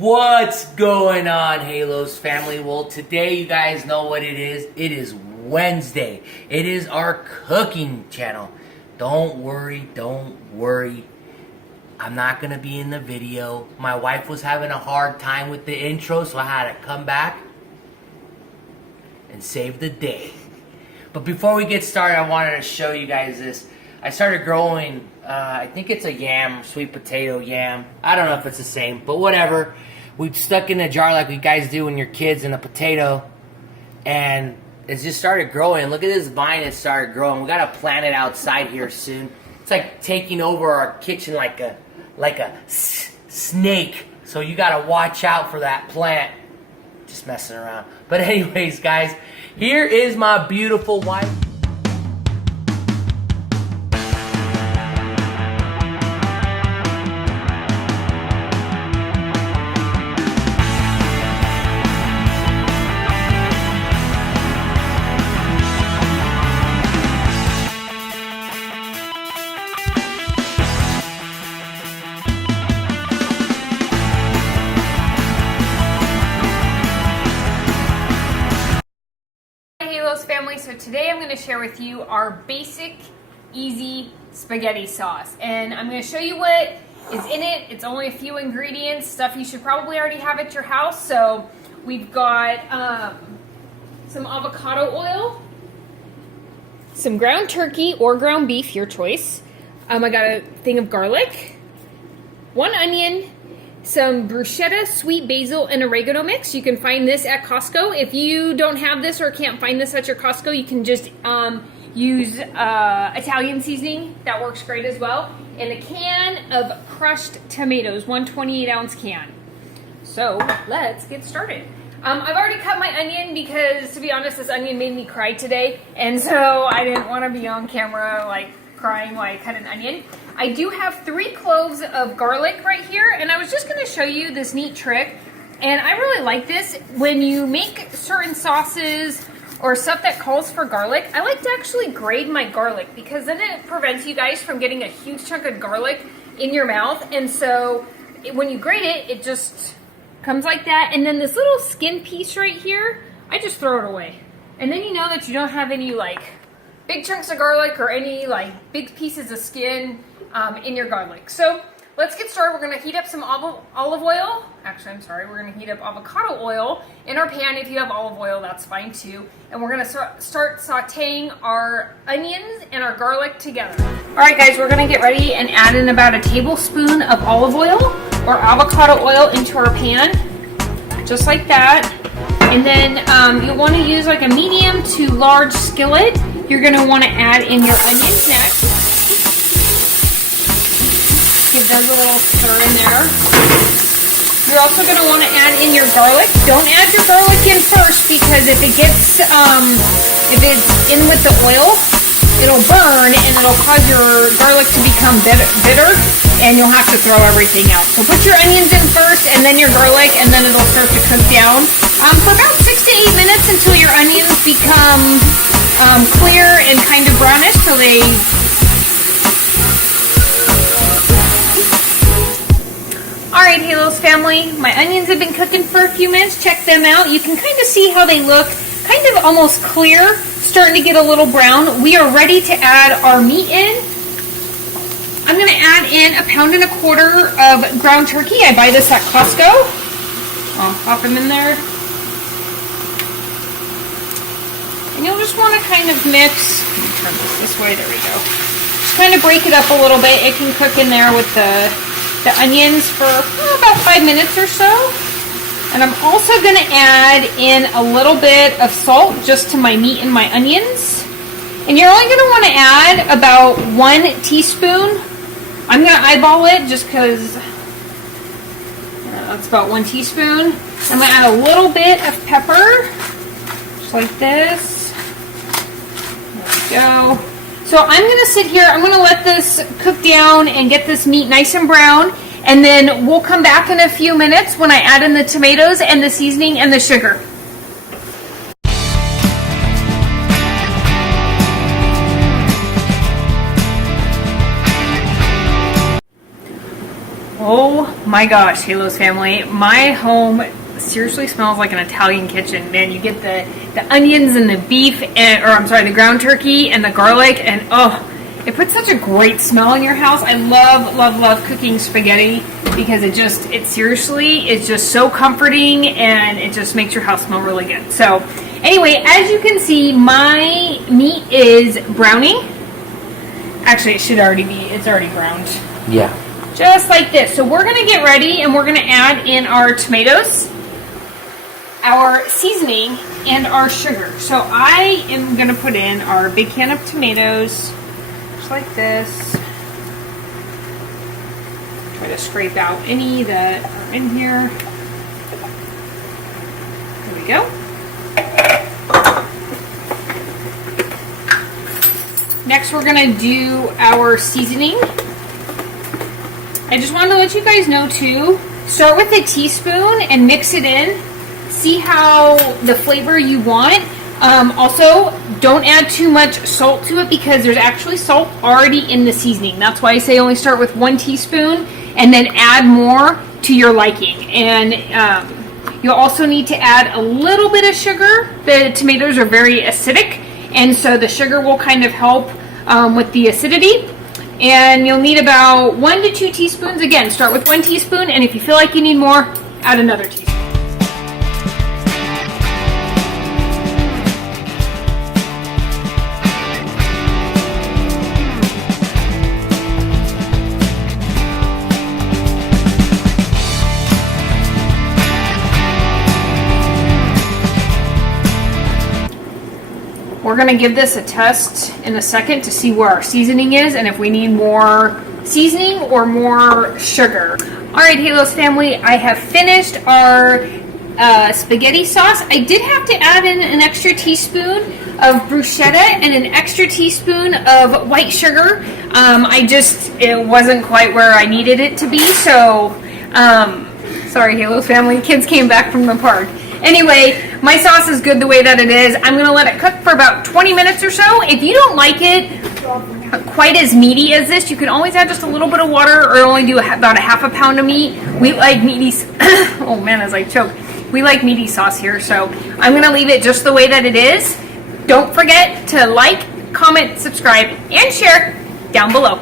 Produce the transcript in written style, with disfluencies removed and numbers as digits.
What's going on, Halos family? Well, today you guys know what it is. It is Wednesday. It is our cooking channel. Don't worry. I'm not going to be in the video. My wife was having a hard time with the intro, so I had to come back and save the day. But before we get started, I wanted to show you guys this. I started growing, I think it's a yam, sweet potato yam. I don't know if it's the same, but whatever. We stuck in a jar like you guys do when you're kids in a potato. And it just started growing. Look at this vine that started growing. We got to plant it outside here soon. It's like taking over our kitchen like a snake. So you got to watch out for that plant. Just messing around. But anyways, guys, here is my beautiful wife. Family, so today I'm going to share with you our basic, easy spaghetti sauce, and I'm going to show you what is in it. It's only a few ingredients, stuff you should probably already have at your house. So we've got some avocado oil, some ground turkey or ground beef, your choice. I got a thing of garlic, 1 onion, some bruschetta, sweet basil, and oregano mix. You can find this at Costco. If you don't have this or can't find this at your Costco, you can just use Italian seasoning. That works great as well. And a can of crushed tomatoes, 128-ounce can. So let's get started. I've already cut my onion because, to be honest, this onion made me cry today. And so I didn't want to be on camera like crying while I cut an onion. I do have 3 cloves of garlic right here, and I was just going to show you this neat trick. And I really like this. When you make certain sauces or stuff that calls for garlic, I like to actually grate my garlic because then it prevents you guys from getting a huge chunk of garlic in your mouth. And so when you grate it, it just comes like that. And then this little skin piece right here, I just throw it away. And then you know that you don't have any like big chunks of garlic or any like big pieces of skin in your garlic. So let's get started. We're going to heat up some olive oil. Actually, I'm sorry. We're going to heat up avocado oil in our pan. If you have olive oil, that's fine too. And we're going to start sauteing our onions and our garlic together. All right, guys, we're going to get ready and add in about a tablespoon of olive oil or avocado oil into our pan, just like that. And then you'll want to use like a medium to large skillet. You're going to want to add in your onions next. Give those a little stir in there. You're also going to want to add in your garlic. Don't add your garlic in first because if it gets, if it's in with the oil, it'll burn and it'll cause your garlic to become bitter and you'll have to throw everything out. So put your onions in first and then your garlic, and then it'll start to cook down for about 6 to 8 minutes until your onions become clear and kind of brownish. So they Alright, Halos family, my onions have been cooking for a few minutes. Check them out. You can kind of see how they look, kind of almost clear, starting to get a little brown. We are ready to add our meat in. I'm going to add in 1.25 pounds of ground turkey. I buy this at Costco. I'll pop them in there. And you'll just want to kind of mix. Let me turn this way. There we go. Just kind of break it up a little bit. It can cook in there with the onions for about 5 minutes or so. And I'm also going to add in a little bit of salt just to my meat and my onions. And you're only going to want to add about 1 teaspoon. I'm going to eyeball it just because that's about 1 teaspoon. I'm going to add a little bit of pepper, just like this. There we go. So I'm going to sit here, I'm going to let this cook down and get this meat nice and brown, and then we'll come back in a few minutes when I add in the tomatoes and the seasoning and the sugar. Oh My gosh, Halos family, my home seriously smells like an Italian kitchen. Man, you get the onions and the beef, and, or I'm sorry, the ground turkey and the garlic, and oh, it puts such a great smell in your house. I love, love, love cooking spaghetti because it seriously is just so comforting, and it just makes your house smell really good. So anyway, as you can see, my meat is browning. Actually, it's already browned. Yeah. Just like this. So we're gonna get ready and we're gonna add in our tomatoes, our seasoning, and our sugar. So I am gonna put in our big can of tomatoes, just like this. Try to scrape out any that are in here. There we go. Next we're gonna do our seasoning. I just wanted to let you guys know too, start with a teaspoon and mix it in. See how the flavor you want. Also, don't add too much salt to it because there's actually salt already in the seasoning. That's why I say only start with 1 teaspoon and then add more to your liking. And you'll also need to add a little bit of sugar. The tomatoes are very acidic, and so the sugar will kind of help with the acidity. And you'll need about 1 to 2 teaspoons. Again, start with 1 teaspoon, and if you feel like you need more, add another teaspoon. We're gonna give this a test in a second to see where our seasoning is and if we need more seasoning or more sugar. All right, Halos family, I have finished our spaghetti sauce. I did have to add in an extra teaspoon of bruschetta and an extra teaspoon of white sugar. It wasn't quite where I needed it to be, so sorry, Halos family, kids came back from the park. Anyway, my sauce is good the way that it is. I'm going to let it cook for about 20 minutes or so. If you don't like it quite as meaty as this, you can always add just a little bit of water or only do about a half a pound of meat. We like meaty, oh man, as I choke. We like meaty sauce here, so I'm going to leave it just the way that it is. Don't forget to like, comment, subscribe, and share down below.